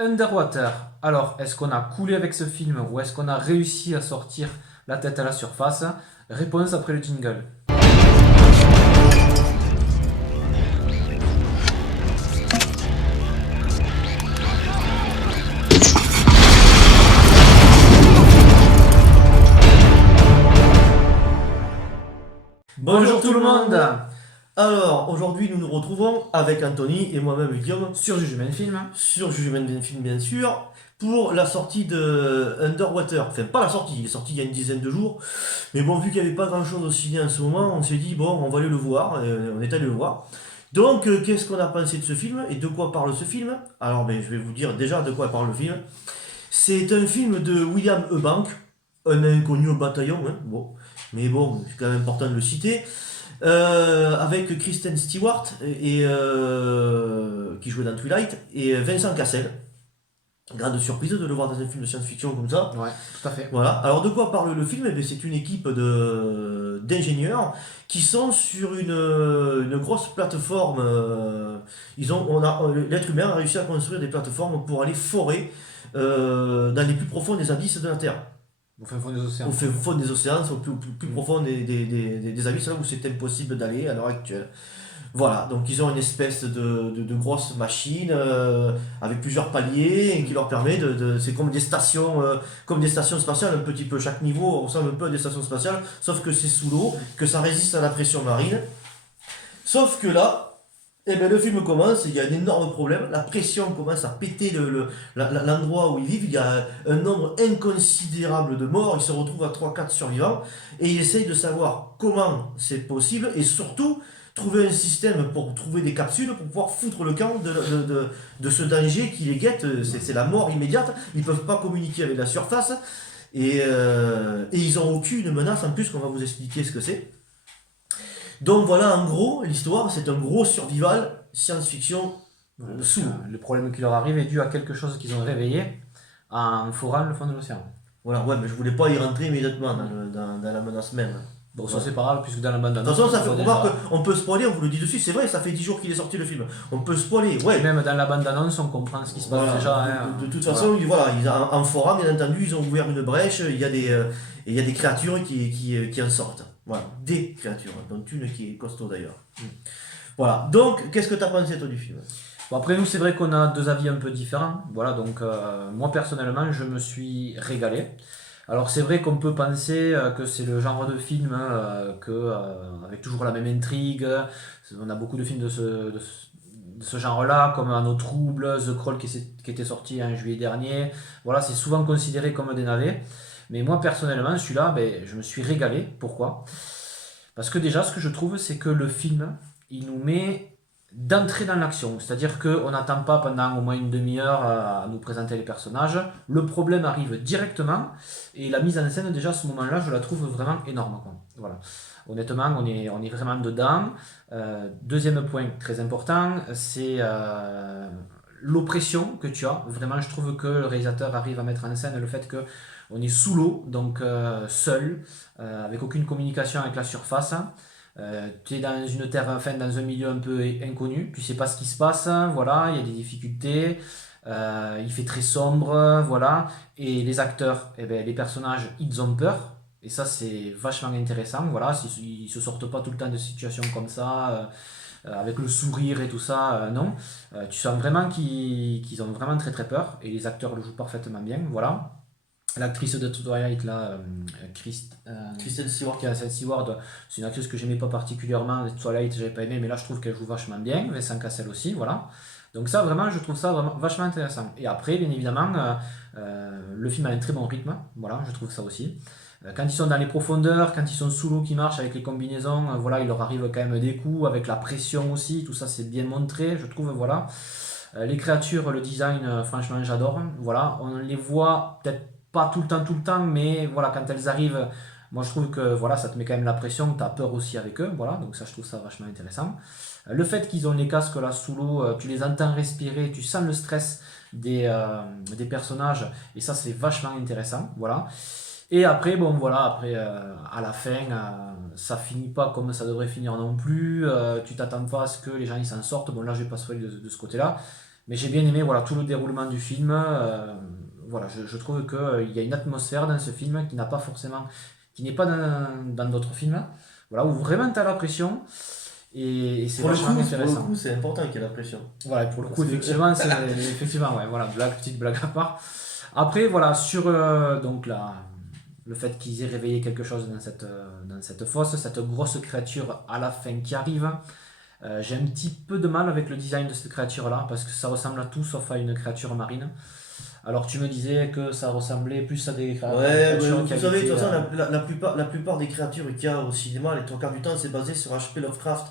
Underwater. Alors, est-ce qu'on a coulé avec ce film ou est-ce qu'on a réussi à sortir la tête à la surface? Réponse après le jingle. Bonjour tout le monde. Alors, aujourd'hui, nous nous retrouvons avec Anthony et moi-même Guillaume Sur Jugement Film. sur Jugement d'un film, bien sûr, pour la sortie de Underwater. Enfin, pas la sortie, il est sorti il y a une dizaine de jours. Mais bon, vu qu'il n'y avait pas grand-chose au ciné en ce moment, on s'est dit, bon, on va aller le voir. Et on est allé le voir. Donc, qu'est-ce qu'on a pensé de ce film et de quoi parle ce film? Alors, ben, je vais vous dire déjà de quoi parle le film. C'est un film de William Eubank, un inconnu au bataillon, hein, bon. Mais bon, c'est quand même important de le citer. Avec Kristen Stewart qui jouait dans Twilight et Vincent Cassel. Grande surprise de le voir dans un film de science-fiction comme ça. Ouais, tout à fait. Voilà. Alors de quoi parle le film? Eh bien, c'est une équipe d'ingénieurs qui sont sur une grosse plateforme. L'être humain a réussi à construire des plateformes pour aller forer dans les plus profonds des abysses de la Terre. Au fin fond des Au océans. fin fond des océans, au plus Mm. profond des abysses, là où c'est impossible d'aller à l'heure actuelle. Voilà, donc ils ont une espèce de grosse machine avec plusieurs paliers et qui leur permet c'est comme des stations spatiales un petit peu. Chaque niveau ressemble un peu à des stations spatiales, sauf que c'est sous l'eau, que ça résiste à la pression marine. Sauf que là, eh ben, le film commence, il y a un énorme problème, la pression commence à péter l'endroit où ils vivent, il y a un nombre inconsidérable de morts, ils se retrouvent à trois quatre survivants, et ils essayent de savoir comment c'est possible, et surtout trouver un système pour trouver des capsules pour pouvoir foutre le camp de ce danger qui les guette, c'est la mort immédiate, ils ne peuvent pas communiquer avec la surface, et ils n'ont aucune menace en plus qu'on va vous expliquer ce que c'est. Donc voilà, en gros, l'histoire, c'est un gros survival science-fiction Voilà, parce sous que l'eau. le problème qui leur arrive est dû à quelque chose qu'ils ont réveillé en forant le fond de l'océan. Voilà, ouais, mais je voulais pas y rentrer immédiatement dans la menace même. Bon, ça Voilà. c'est pas grave, puisque dans la De toute bande-annonce, façon, on ça fait voit remarque déjà. qu'on peut spoiler, on vous le dit dessus, c'est vrai, ça fait 10 jours qu'il est sorti le film. On peut spoiler, Et ouais. même dans la bande-annonce, on comprend ce qui se passe Voilà. déjà. Hein. De toute Voilà. façon, voilà, en forum, bien entendu, ils ont ouvert une brèche, il y a des créatures qui en sortent. Voilà, des créatures, dont une qui est costaud d'ailleurs. Voilà, donc, qu'est-ce que t'as pensé toi du film? Bon, après nous, c'est vrai qu'on a deux avis un peu différents. Voilà, donc moi personnellement, je me suis régalé. Alors c'est vrai qu'on peut penser que c'est le genre de film avec toujours la même intrigue. On a beaucoup de films de ce genre-là, comme Anneau Trouble, The Crawl qui était sorti en juillet dernier. Voilà, c'est souvent considéré comme des navets. Mais moi personnellement, celui-là, ben, je me suis régalé. Pourquoi? Parce que déjà, ce que je trouve, c'est que le film, il nous met d'entrer dans l'action. C'est-à-dire qu'on n'attend pas pendant au moins une demi-heure à nous présenter les personnages. Le problème arrive directement. Et la mise en scène, déjà, à ce moment-là, je la trouve vraiment énorme, quoi. Voilà. Honnêtement, on est vraiment dedans. Deuxième point très important, c'est l'oppression que tu as. Vraiment, je trouve que le réalisateur arrive à mettre en scène le fait que on est sous l'eau, donc seul, avec aucune communication avec la surface. Tu es dans une terre, enfin dans un milieu un peu inconnu, tu sais pas ce qui se passe, voilà, il y a des difficultés, il fait très sombre, voilà, et les acteurs, eh ben, les personnages, ils ont peur, et ça c'est vachement intéressant, voilà, ils se sortent pas tout le temps de situations comme ça, avec le sourire et tout ça, non. Tu sens vraiment qu'ils ont vraiment très très peur, et les acteurs le jouent parfaitement bien, voilà. L'actrice de Twilight, là, Kristen Stewart. Kristen Stewart, c'est une actrice que j'aimais pas particulièrement. Twilight, j'avais pas aimé, mais là, je trouve qu'elle joue vachement bien. Vincent Cassel aussi, voilà. Donc, ça, vraiment, je trouve ça vraiment vachement intéressant. Et après, bien évidemment, le film a un très bon rythme, voilà, je trouve ça aussi. Quand ils sont dans les profondeurs, quand ils sont sous l'eau qui marchent avec les combinaisons, voilà, il leur arrive quand même des coups, avec la pression aussi, tout ça, c'est bien montré, je trouve, voilà. Les créatures, le design, franchement, j'adore. Voilà, on les voit peut-être pas tout le temps, mais voilà, quand elles arrivent, moi je trouve que voilà, ça te met quand même la pression, tu as peur aussi avec eux. Voilà, donc ça, je trouve ça vachement intéressant. Le fait qu'ils ont les casques là sous l'eau, tu les entends respirer, tu sens le stress des personnages, et ça, c'est vachement intéressant. Voilà. Et après, bon voilà, après à la fin, ça finit pas comme ça devrait finir non plus. Tu t'attends pas à ce que les gens ils s'en sortent. Bon là, je vais pas spoiler de ce côté-là. Mais j'ai bien aimé voilà, tout le déroulement du film. Voilà, je trouve qu'il y a une atmosphère dans ce film qui n'a pas forcément, qui n'est pas dans d'autres films. Voilà, où vraiment tu as la pression et c'est vachement Pour le intéressant. coup, c'est important qu'il y ait la pression. Voilà, et pour le coup, Parce que effectivement, c'est effectivement, ouais, voilà, petite blague à part. Après, voilà, sur donc le fait qu'ils aient réveillé quelque chose dans cette fosse, cette grosse créature à la fin qui arrive, j'ai un petit peu de mal avec le design de cette créature-là, parce que ça ressemble à tout sauf à une créature marine. Alors tu me disais que ça ressemblait plus à des ouais, créatures qui vous savez, de habitaient... toute façon, la plupart des créatures qu'il y a au cinéma, les trois quarts du temps, c'est basé sur H.P. Lovecraft.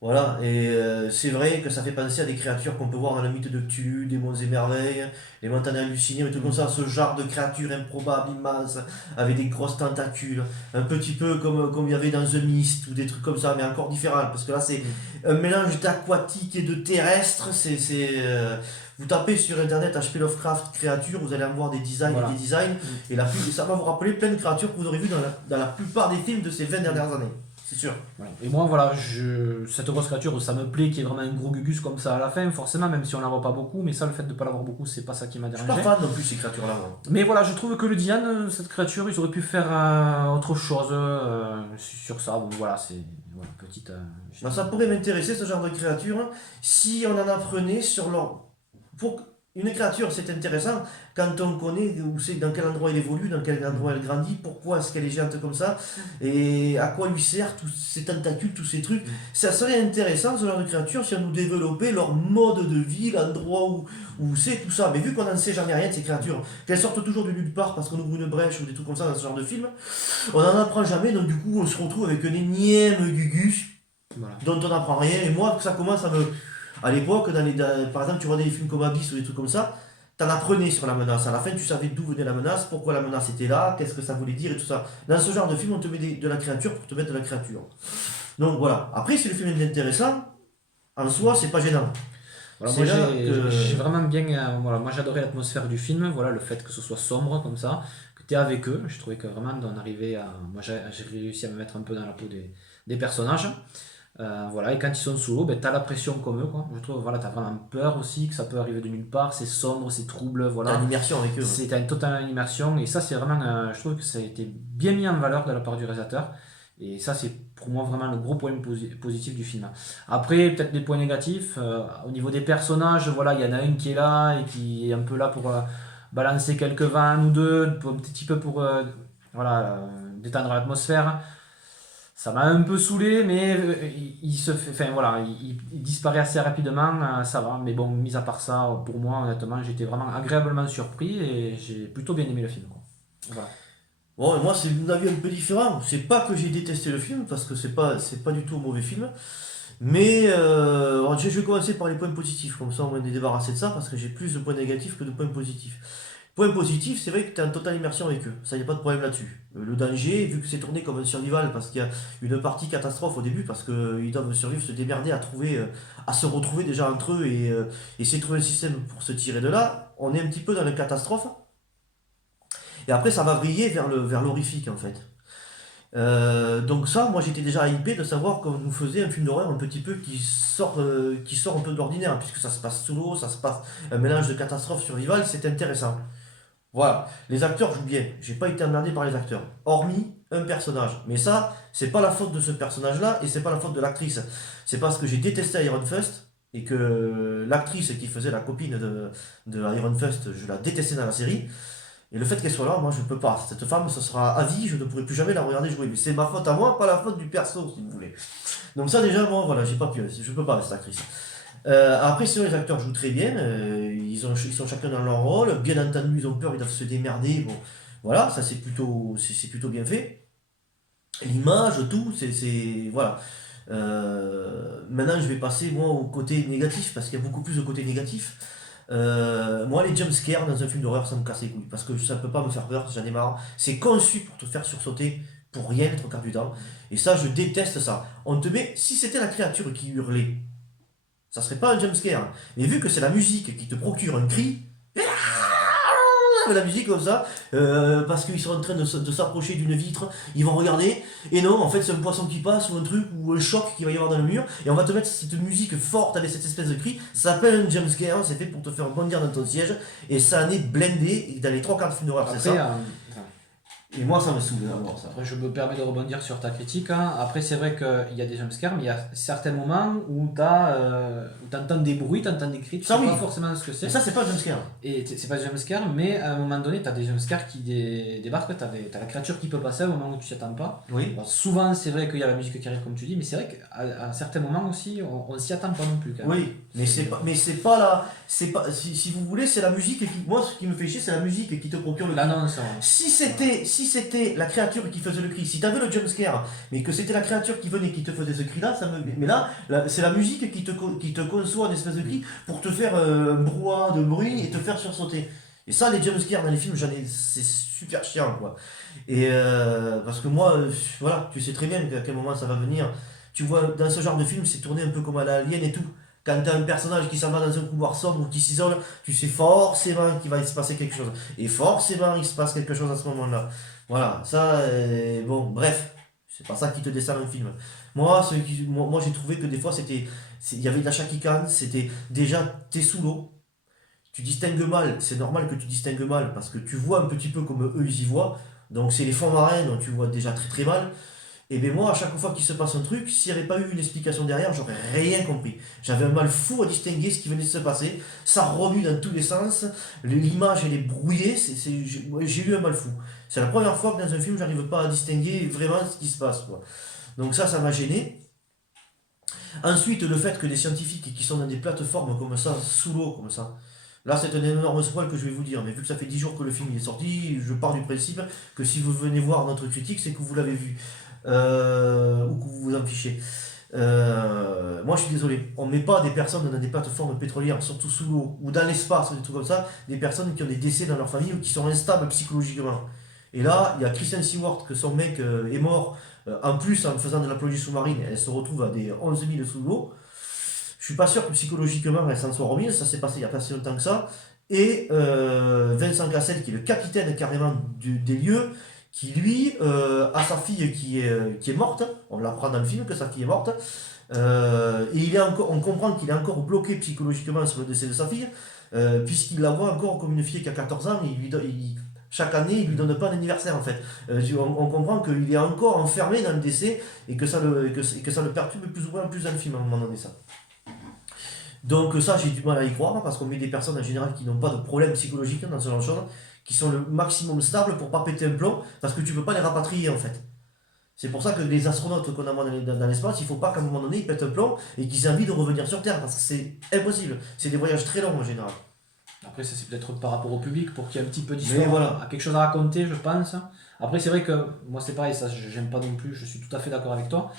Voilà, et c'est vrai que ça fait penser à des créatures qu'on peut voir dans le mythe de Cthulhu, des monts et merveilles, les montagnes hallucinées, et tout comme ça, ce genre de créatures improbables, immenses, avec des grosses tentacules, un petit peu comme il y avait dans The Mist, ou des trucs comme ça, mais encore différents, parce que là c'est Mm. un mélange d'aquatique et de terrestre, vous tapez sur internet HP Lovecraft créatures, vous allez en voir des designs et Voilà. des designs, Mm. et ça va vous rappeler plein de créatures que vous aurez vues dans la plupart des films de ces 20 dernières années, c'est sûr. Voilà. Et moi, voilà, cette grosse créature, ça me plaît qu'il y ait vraiment un gros gugus comme ça à la fin, forcément, même si on la voit pas beaucoup, mais ça, le fait de pas l'avoir beaucoup, c'est pas ça qui m'a Je suis pas dérangé. fan non plus ces créatures-là, moi. Mais voilà, je trouve que le Diane, cette créature, ils auraient pu faire autre chose sur ça. Bon, voilà, c'est voilà, petite. Ben, ça pourrait m'intéresser ce genre de créature si on en apprenait sur leur. Pour une créature, c'est intéressant quand on connaît où c'est, dans quel endroit elle évolue, dans quel endroit elle grandit, pourquoi est-ce qu'elle est géante comme ça, et à quoi lui sert tous ces tentacules, tous ces trucs. Ça serait intéressant ce genre de créature si on nous développait leur mode de vie, l'endroit où c'est tout ça. Mais vu qu'on n'en sait jamais rien de ces créatures, qu'elles sortent toujours de nulle part parce qu'on ouvre une brèche ou des trucs comme ça dans ce genre de film, on n'en apprend jamais, donc du coup on se retrouve avec un énième gugus Voilà. dont on n'apprend rien. Et moi, ça commence à me. À l'époque, par exemple, tu vois des films comme Abyss ou des trucs comme ça, t'en apprenais sur la menace. À la fin, tu savais d'où venait la menace, pourquoi la menace était là, qu'est-ce que ça voulait dire et tout ça. Dans ce genre de film, on te met de la créature pour te mettre de la créature. Donc voilà. Après, si le film est intéressant, en soi, c'est pas gênant. Voilà, moi C'est là j'ai que. vraiment bien. Voilà, moi j'adorais l'atmosphère du film, voilà, le fait que ce soit sombre comme ça, que tu es avec eux. Je trouvais que vraiment d'en arriver à. Moi j'ai réussi à me mettre un peu dans la peau des personnages. Voilà, et quand ils sont sous l'eau, ben, tu as la pression comme eux, quoi. Je trouve, voilà, tu as vraiment peur aussi que ça peut arriver de nulle part, c'est sombre, c'est trouble, T'as une voilà. immersion avec eux. Ouais. C'est une totale immersion, et ça, c'est vraiment, je trouve que ça a été bien mis en valeur de la part du réalisateur, et ça, c'est pour moi vraiment le gros point positif du film. Après, peut-être des points négatifs, au niveau des personnages, voilà, il y en a un qui est là, et qui est un peu là pour balancer quelques vannes ou deux, un petit peu pour, voilà, détendre l'atmosphère. Ça m'a un peu saoulé, mais il se fait, enfin voilà, il disparaît assez rapidement, ça va. Mais bon, mis à part ça, pour moi, honnêtement, j'étais vraiment agréablement surpris et j'ai plutôt bien aimé le film, quoi. Voilà. Bon, et moi, c'est un avis un peu différent. C'est pas que j'ai détesté le film, parce que c'est pas du tout un mauvais film. Mais je vais commencer par les points positifs, comme ça on va est débarrassé de ça, parce que j'ai plus de points négatifs que de points positifs. Point positif, c'est vrai que tu es en totale immersion avec eux, ça y a pas de problème là-dessus. Le danger, vu que c'est tourné comme un survival, parce qu'il y a une partie catastrophe au début, parce qu'ils doivent survivre, se démerder à trouver, à se retrouver déjà entre eux et essayer de trouver un système pour se tirer de là, on est un petit peu dans la catastrophe, et après ça va vriller vers l'horrifique en fait. Donc ça, moi j'étais déjà hypé de savoir qu'on nous faisait un film d'horreur un petit peu qui sort un peu de l'ordinaire, puisque ça se passe sous l'eau, ça se passe un mélange de catastrophe survival, c'est intéressant. Voilà, les acteurs jouent bien, j'ai pas été emmerdé par les acteurs, hormis un personnage. Mais ça, c'est pas la faute de ce personnage-là, et c'est pas la faute de l'actrice. C'est parce que j'ai détesté Iron Fist, et que l'actrice qui faisait la copine de Iron Fist, je la détestais dans la série. Et le fait qu'elle soit là, moi je peux pas. Cette femme, ce sera à vie, je ne pourrai plus jamais la regarder jouer. Mais c'est ma faute à moi, pas la faute du perso, si vous voulez. Donc ça déjà, moi, voilà, j'ai pas pu, je peux pas avec cette actrice. Après, sinon, les acteurs jouent très bien. Ils sont chacun dans leur rôle. Bien entendu, ils ont peur, ils doivent se démerder. Bon, voilà, ça c'est plutôt bien fait. L'image, tout, voilà. Maintenant, je vais passer moi au côté négatif parce qu'il y a beaucoup plus de côté négatif. Moi, les jumpscares dans un film d'horreur, ça me casse les couilles parce que ça peut pas me faire peur, j'en ai marre. C'est conçu pour te faire sursauter, pour rien être quart du temps. Et ça, je déteste ça. On te met, si c'était la créature qui hurlait, ça serait pas un jumpscare. Mais vu que c'est la musique qui te procure un cri, avec la musique comme ça, parce qu'ils sont en train de s'approcher d'une vitre, ils vont regarder, et non, en fait c'est un poisson qui passe, ou un truc, ou un choc qu'il va y avoir dans le mur, et on va te mettre cette musique forte avec cette espèce de cri, ça s'appelle un jumpscare, c'est fait pour te faire bondir dans ton siège, et ça en est blindé dans les trois quarts de film d'horreur, c'est Après, ça. Et moi ça me saoule d'avoir ça. après, je me permets de rebondir sur ta critique, hein. Après, c'est vrai qu'il y a des jumpscares, mais il y a certains moments où t'entends des bruits, t'entends des cris, tu Ça, sais oui. pas forcément ce que Et c'est. ça c'est pas un jumpscare. Et c'est pas des jumpscares, mais à un moment donné, t'as des jumpscares qui débarquent, t'as la créature qui peut passer au moment où tu t'y attends pas. Oui. Alors, souvent, c'est vrai qu'il y a la musique qui arrive, comme tu dis, mais c'est vrai qu'à certains moments aussi, on s'y attend pas non plus, quand même. Oui, mais c'est pas la, c'est pas, si vous voulez, c'est la musique qui, moi ce qui me fait chier, c'est la musique qui te procure le cri. L'annonce, ouais. Si c'était la créature qui faisait le cri, si t'avais le jumpscare, mais que c'était la créature qui venait qui te faisait ce cri-là, mais là, c'est la musique qui te conçoit une espèce de cri pour te faire un brouhaha de bruit et te faire sursauter. Et ça, les jumpscares dans les films, c'est super chiant, quoi. Et parce que moi, voilà, tu sais très bien à quel moment ça va venir. Tu vois, dans ce genre de film, c'est tourné un peu comme à l'Alien et tout. Quand t'as un personnage qui s'en va dans un couloir sombre ou qui s'isole, tu sais forcément qu'il va se passer quelque chose. Et forcément, il se passe quelque chose à ce moment-là. Voilà, ça, bon, bref, c'est pas ça qui te descend un film. Moi, j'ai trouvé que des fois, il y avait de la chakikane, c'était déjà, t'es sous l'eau, tu distingues mal, c'est normal que tu distingues mal parce que tu vois un petit peu comme eux ils y voient. Donc c'est les fonds marins, donc tu vois déjà très très mal. Et bien moi, à chaque fois qu'il se passe un truc, s'il n'y avait pas eu une explication derrière, j'aurais rien compris. J'avais un mal fou à distinguer ce qui venait de se passer. Ça remue dans tous les sens. L'image, elle est brouillée. J'ai eu un mal fou. C'est la première fois que dans un film, j'arrive pas à distinguer vraiment ce qui se passe, quoi. Donc ça m'a gêné. Ensuite, le fait que des scientifiques qui sont dans des plateformes comme ça, sous l'eau, comme ça. Là, c'est un énorme spoil que je vais vous dire, mais vu que ça fait 10 jours que le film est sorti, je pars du principe que si vous venez voir notre critique, c'est que vous l'avez vu. Ou que vous vous en fichez. Moi, je suis désolé, on ne met pas des personnes dans des plateformes pétrolières, surtout sous l'eau, ou dans l'espace, des trucs comme ça, des personnes qui ont des décès dans leur famille ou qui sont instables psychologiquement. Et là, il y a Kristen Stewart, que son mec est mort, en plus en faisant de l'apologie sous-marine, elle se retrouve à des 11 000 sous l'eau. Je suis pas sûr que psychologiquement elle s'en soit remise, ça s'est passé il y a pas si longtemps que ça. Et Vincent Cassel, qui est le capitaine carrément des lieux, qui lui a sa fille qui est morte, on l'apprend dans le film que sa fille est morte, et on comprend qu'il est encore bloqué psychologiquement sur le décès de sa fille, puisqu'il la voit encore comme une fille qui a 14 ans, et chaque année il lui donne pas d'anniversaire en fait. On comprend qu'il est encore enfermé dans le décès et que ça le perturbe plus ou moins plus dans le film à un moment donné ça. Donc ça, j'ai du mal à y croire, parce qu'on met des personnes en général qui n'ont pas de problème psychologique dans ce genre de choses, qui sont le maximum stables pour pas péter un plomb, parce que tu peux pas les rapatrier en fait. C'est pour ça que les astronautes qu'on envoie dans l'espace, il faut pas qu'à un moment donné ils pètent un plomb et qu'ils aient envie de revenir sur Terre, parce que c'est impossible. C'est des voyages très longs en général. Après, ça c'est peut-être par rapport au public, pour qu'il y ait un petit peu Mais d'histoire, voilà. à quelque chose à raconter, je pense. Après, c'est vrai que moi c'est pareil, ça j'aime pas non plus, je suis tout à fait d'accord avec toi.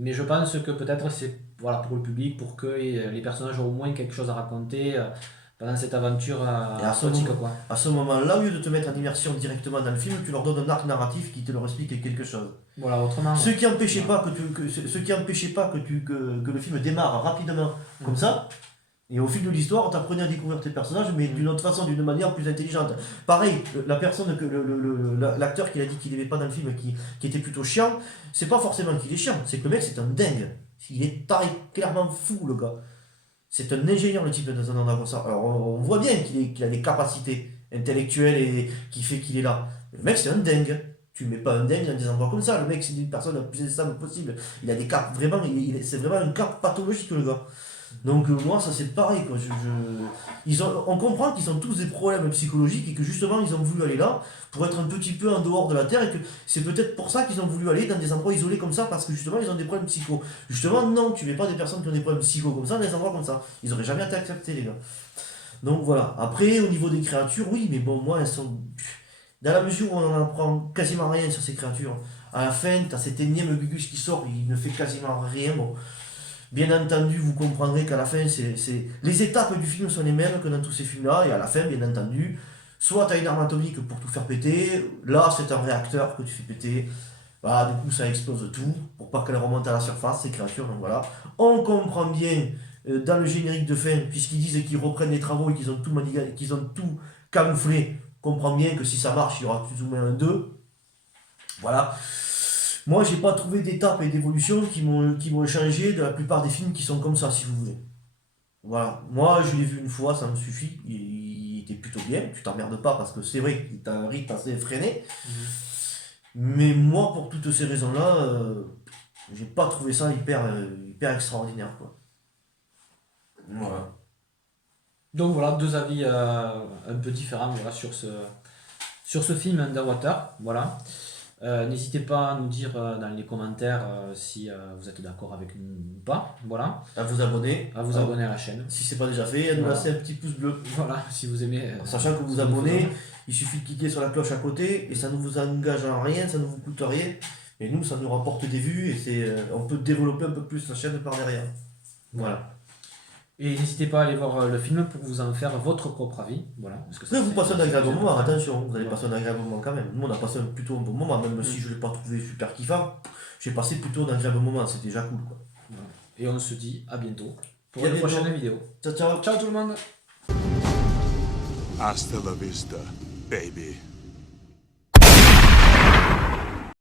Mais je pense que peut-être c'est voilà, pour le public, pour que les personnages aient au moins quelque chose à raconter pendant cette aventure Et aquatique, quoi. à ce moment-là, au lieu de te mettre en immersion directement dans le film, tu leur donnes un arc narratif qui te leur explique quelque chose. Voilà, autrement. Ce Ouais. qui empêchait pas que le film démarre rapidement comme ça. Et au fil de l'histoire, on t'apprenait à découvrir tes personnages, mais d'une autre façon, d'une manière plus intelligente. Pareil, la personne, l'acteur qui a dit qu'il n'aimait pas dans le film, qui était plutôt chiant, c'est pas forcément qu'il est chiant, c'est que le mec c'est un dingue. Il est taré, clairement fou le gars. C'est un ingénieur le type dans un endroit comme ça. Alors on voit bien qu'il a des capacités intellectuelles et qui fait qu'il est là. Le mec c'est un dingue. Tu mets pas un dingue dans des endroits comme ça. Le mec c'est une personne la plus instable possible. Il a des caps, vraiment, c'est vraiment un cap pathologique le gars. Donc moi ça c'est pareil quoi. On comprend qu'ils ont tous des problèmes psychologiques et que justement ils ont voulu aller là pour être un petit peu en dehors de la Terre et que c'est peut-être pour ça qu'ils ont voulu aller dans des endroits isolés comme ça parce que justement ils ont des problèmes psycho. Justement non, tu mets pas des personnes qui ont des problèmes psycho comme ça dans des endroits comme ça. Ils auraient jamais été acceptés les gars. Donc voilà. Après au niveau des créatures, oui mais bon moi elles sont... Dans la mesure où on en apprend quasiment rien sur ces créatures, à la fin t'as cet énième Gugus qui sort, il ne fait quasiment rien. Bon. Bien entendu, vous comprendrez qu'à la fin, les étapes du film sont les mêmes que dans tous ces films-là, et à la fin, bien entendu, soit tu as une arme atomique pour tout faire péter, là c'est un réacteur que tu fais péter, voilà, du coup ça explose tout, pour pas qu'elle remonte à la surface, ces créatures, donc voilà. On comprend bien, dans le générique de fin, puisqu'ils disent qu'ils reprennent les travaux et qu'ils ont tout camouflé, comprend bien que si ça marche, il y aura plus ou moins un 2. Voilà. Moi, j'ai pas trouvé d'étapes et d'évolution qui m'ont changé de la plupart des films qui sont comme ça, si vous voulez. Voilà. Moi, je l'ai vu une fois, ça me suffit. Il était plutôt bien. Tu t'emmerdes pas parce que c'est vrai qu'il a un rythme assez effréné. Mais moi, pour toutes ces raisons-là, j'ai pas trouvé ça hyper extraordinaire, quoi. Voilà. Donc voilà, deux avis un peu différents voilà, sur ce film Underwater. Voilà. N'hésitez pas à nous dire dans les commentaires si vous êtes d'accord avec nous ou pas. Voilà. À vous abonner. À vous abonner à la chaîne. Si c'est pas déjà fait, à nous Voilà. laisser un petit pouce bleu. Voilà, si vous aimez. Sachant que vous ça nous fait abonnez, plaisir. il suffit de cliquer sur la cloche à côté et ça ne vous engage en rien, ça ne vous coûte rien. Et nous, ça nous rapporte des vues et on peut développer un peu plus la chaîne par derrière. Voilà. Et n'hésitez pas à aller voir le film pour vous en faire votre propre avis. Voilà, parce que Après, vous passez un agréable moment, important. attention, vous allez Voilà. passer un agréable moment quand même. Nous, on a passé plutôt un bon moment, même si je ne l'ai pas trouvé super kiffant. J'ai passé plutôt un agréable moment, c'est déjà cool, quoi. Voilà. Et on se dit à bientôt pour Et à une bientôt. prochaine vidéo. Ciao, ciao. Ciao tout le monde! Hasta la vista, baby.